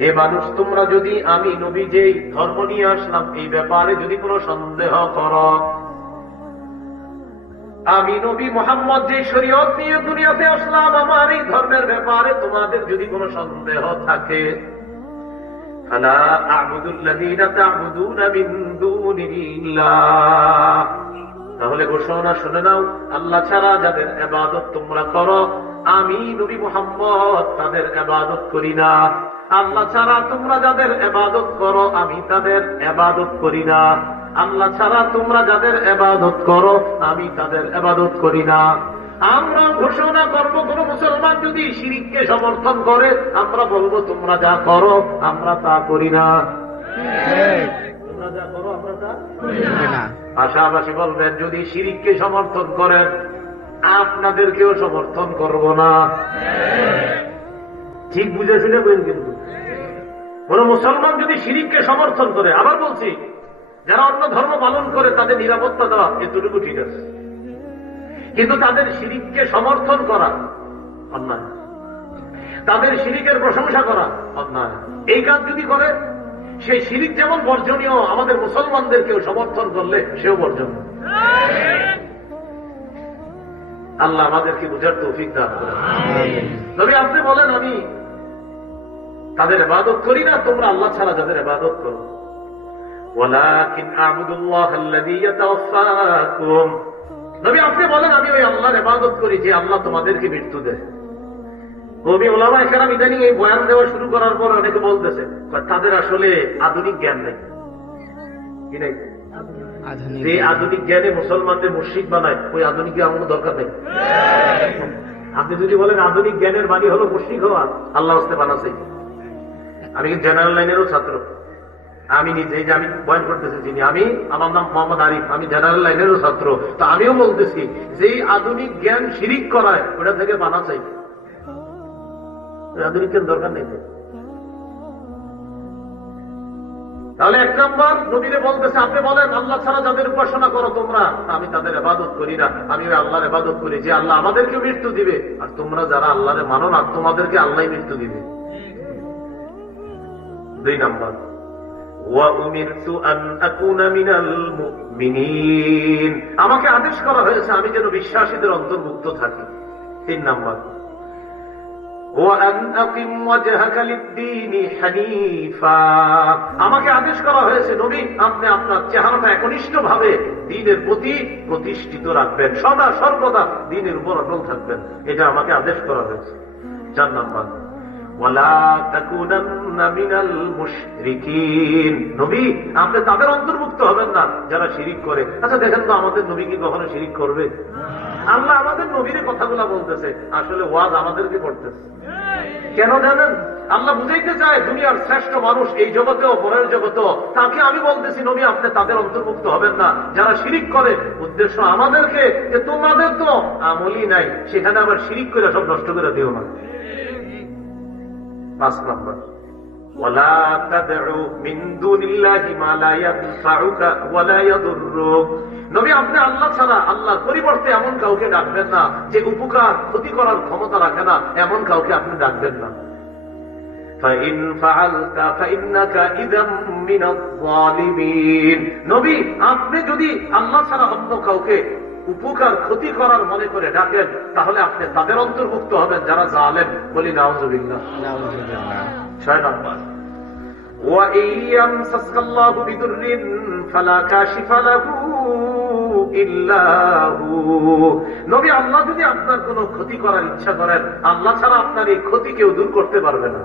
হে মানুষ, তোমরা যদি আমি নবী যেই ধর্ম নিয়ে আসলাম এই ব্যাপারে যদি কোনো সন্দেহ করো, আমি নবী মুহাম্মদ যে শরীয়ত নিয়ে দুনিয়াতে আসলাম আমার এই ধর্মের ব্যাপারে তোমাদের যদি কোনো সন্দেহ থাকে, ফালা আ'বুদুল্লাযীনা তা'বুদুনা মিন দুনিল্লাহ, তাহলে ঘোষণা শুনে নাও, আল্লাহ ছাড়া যাদের ইবাদত তোমরা করো আমি নবী মুহাম্মদ তাদের ইবাদত করি না। আল্লাহ ছাড়া তোমরা যাদের ইবাদত করো আমি তাদের ইবাদত করি না। আল্লাহ ছাড়া তোমরা যাদের ইবাদত করো আমি তাদের ইবাদত করি না। আমরা ঘোষণা করব, কোন মুসলমান যদি শিরককে সমর্থন করে আমরা বলবো তোমরা যা করো আমরা তা করি না। তোমরা যা করো আমরা তা করি না। পাশাপাশি বলবেন যদি শিরককে সমর্থন করেন আপনাদেরকেও সমর্থন করব না। ঠিক বুঝেছিলেন? কিন্তু কোন মুসলমান যদি শিরককে সমর্থন করে, আবার বলছি যারা অন্য ধর্ম পালন করে তাদের নিরাপত্তা দেওয়া এতটুকু ঠিক আছে, কিন্তু তাদের শিরককে সমর্থন করা অন্যায়, তাদের শিরকের প্রশংসা করা অন্যায়। এই কাজ যদি করে সেই শিরক যেমন বর্জনীয়, আমাদের মুসলমানদেরকেও সমর্থন করলে সেও বর্জনীয়। আল্লাহ আমাদেরকে বুঝার তৌফিক দান করেন। তবে আপনি বলেন আমি তাদের ইবাদত করি না, তোমরা আল্লাহ ছাড়া যাদের ইবাদত করো। ওয়ালাকিন আ'বুদুল্লাহাল্লাযী ইয়াতাওয়াফফাকুম, নবী আপনি বলেন আমি ওই আল্লাহর ইবাদত করি যে আল্লাহ তোমাদেরকে মৃত্যু দেয়। কবি ওলামায়ে কেরাম ইদানিং এই বয়ান দেওয়া শুরু করার পর অনেকে বলতেছে তাদের আসলে আধুনিক জ্ঞান নেই। কি নেই? যে আধুনিক জ্ঞানে মুসলমানদের মুশরিক বানায় ওই আধুনিক আমাদের দরকার নেই। আপনি যদি বলেন আধুনিক জ্ঞানের মানে হলো মুশরিক হওয়া, আল্লাহ হস্তে বানাচ্ছে। আমি কিন্তু জেনারেল লাইনেরও ছাত্র, আমি নিজে যে আমি বয়ান করতেছি যিনি, আমি আমার নাম মোহাম্মদ আরিফ, আমি জেনারেল লাইনেরও ছাত্র। তো আমিও বলতেছি যে আধুনিক জ্ঞান শিরিক করায় ওটা থেকে বানা চাই, আধুনিক জ্ঞান দরকার নেই। তাহলে এক নম্বর নবীরে বলতেছে আপনি বলেন আল্লাহ ছাড়া যাদের উপাসনা করো তোমরা আমি তাদের ইবাদত করি না, আমি ওই আল্লাহর ইবাদত করি যে আল্লাহ আমাদেরকে মৃত্যু দিবে, আর তোমরা যারা আল্লাহরে মানো না তোমাদেরকে আল্লাহই মৃত্যু দিবে। দুই নম্বর ওয়াউমিরতু আন আকুনা মিনাল মুমিনিন, আমাকে আদেশ করা হয়েছে আমি যেন বিশ্বাসীদের অন্তর্ভুক্ত থাকি। তিন নম্বর ওয়ান আকিম ওয়াজহাকা লিদ-দীনি হানিফা, আমাকে আদেশ করা হয়েছে নবী আপনি আপনার চেহারাটা একনিষ্ঠভাবে দ্বীনের প্রতি প্রতিষ্ঠিত রাখবেন, সদা সর্বদা দ্বীনের উপর অটল থাকবেন, এটা আমাকে আদেশ করা হয়েছে। চার নম্বর ওয়ালা তাকুনান্না মিনাল মুশরিকিন, নবী আপনি তাদের অন্তর্ভুক্ত হবেন না যারা শিরিক করে। আচ্ছা দেখেন তো আমাদের নবী কি কখনো শিরিক করবে? আল্লাহ আমাদের নবীর কথাগুলা বলতেছে, আসলে ওয়াজ আমাদেরকে করতেছে। কেন জানেন? আল্লাহ বুঝাইতে চায় দুনিয়ার শ্রেষ্ঠ মানুষ এই জগতেও পরের জগতেও, তাকে আমি বলতেছি নবী আপনি তাদের অন্তর্ভুক্ত হবেন না যারা শিরিক করে। উদ্দেশ্য আমাদেরকে যে তোমাদের তো আমলই নাই, সেখানে আবার শিরিক করে সব নষ্ট করে দিও না। পাঁচ নম্বর ওয়ালা তাদউ মিন দুনিল্লাহি মা লা ইয়ানফাউকা ওয়া লা ইয়াদুররুক, নবী আপনি আল্লাহ ছাড়া আল্লাহর পরিবর্তে এমন কাউকে ডাকবেন না যে উপকার ক্ষতি করার ক্ষমতা রাখে না, এমন কাউকে আপনি ডাকবেন না। ফাইন ফাআলতা ফাইন্নাকা ইযাম মিনাজ যালিমিন, নবী আপনি যদি আল্লাহ ছাড়া অন্য কাউকে উপকার ক্ষতি করার মনে করে ডাকেন তাহলে আপনি তাদের অন্তর্ভুক্ত হবেন যারা জালেম। বলি নাউযুবিল্লাহ। ছয় নম্বর ওয়াইন ইয়ামসাসকাল্লাহু বিদুররিন ফালা কাশিফা লাহু ইল্লা হু, নবী আল্লাহ যদি আপনার কোনো ক্ষতি করার ইচ্ছা করেন আল্লাহ ছাড়া আপনার এই ক্ষতি কেউ দূর করতে পারবে না।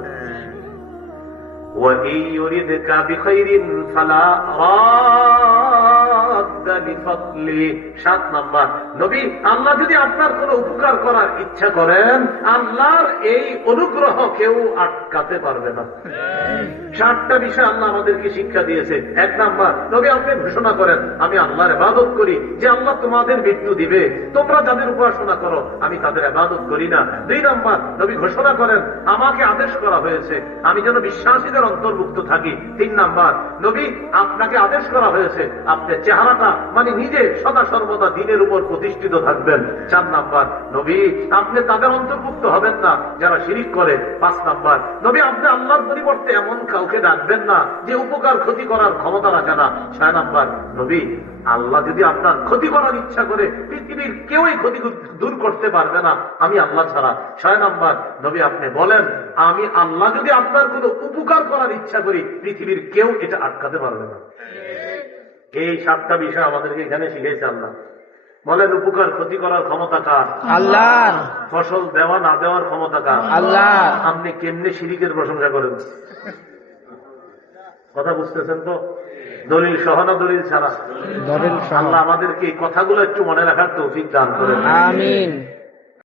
ওয়াইন ইউরিদকা বিখাইরিন ফালা রাদ্দা লিফাদলি, সাত নম্বর নবী আল্লাহ যদি আপনার কোনো উপকার করার ইচ্ছা করেন আল্লাহর এই অনুগ্রহ কেউ আটকাতে পারবে না। সাতটা বিষয় আল্লাহ আমাদেরকে শিক্ষা দিয়েছে। এক নাম্বার নবী আপনি ঘোষণা করেন আমি আল্লাহর ইবাদত করি যে আল্লাহ তোমাদের মৃত্যু দিবে, তোমরা যাদের উপাসনা করো আমি তাদের ইবাদত করি না। দুই নাম্বার নবী ঘোষণা করেন আমাকে আদেশ করা হয়েছে আমি যেন বিশ্বাসীদের অন্তর্ভুক্ত থাকি। তিন নাম্বার নবী আপনাকে আদেশ করা হয়েছে আপনি চেহারাটা মানে নিজে সদা সর্বদা দিনের উপর প্রতিষ্ঠিত থাকবেন। 4 নাম্বার, নবী আপনি তাদের অন্তর্ভুক্ত হবেন না যারা শিরিক করে। 5 নাম্বার, নবী আপনি আল্লাহর পরিবর্তে এমন কাউকে ডাকবেন না যে উপকার ক্ষতি করার ক্ষমতা রাখে না। 6 নাম্বার, নবী আল্লাহ যদি আপনার ক্ষতি করার ইচ্ছা করে পৃথিবীর কেউই ক্ষতি দূর করতে পারবে না আমি আল্লাহ ছাড়া। 6 নাম্বার, নবী আপনি বলেন আমি আল্লাহ যদি আপনার কোনো উপকার করার ইচ্ছা করি পৃথিবীর কেউ এটা আটকাতে পারবে না। এই 7টা বিষয় আমাদেরকে এখানে শিখেছে আল্লাহ। বলেন উপকার ক্ষতি করার ক্ষমতা কার? আল্লাহর। ফসল দেওয়া না দেওয়ার ক্ষমতা কার? আল্লাহর। আপনি কেমনে শিরিকের প্রশংসা করেন? কথা বুঝতেছেন তো? দলিল সহ না দলিল ছাড়া? দলিল সহ। আল্লাহ আমাদেরকে এই কথাগুলো একটু মনে রাখার তৌফিক দান করেন। আমিন।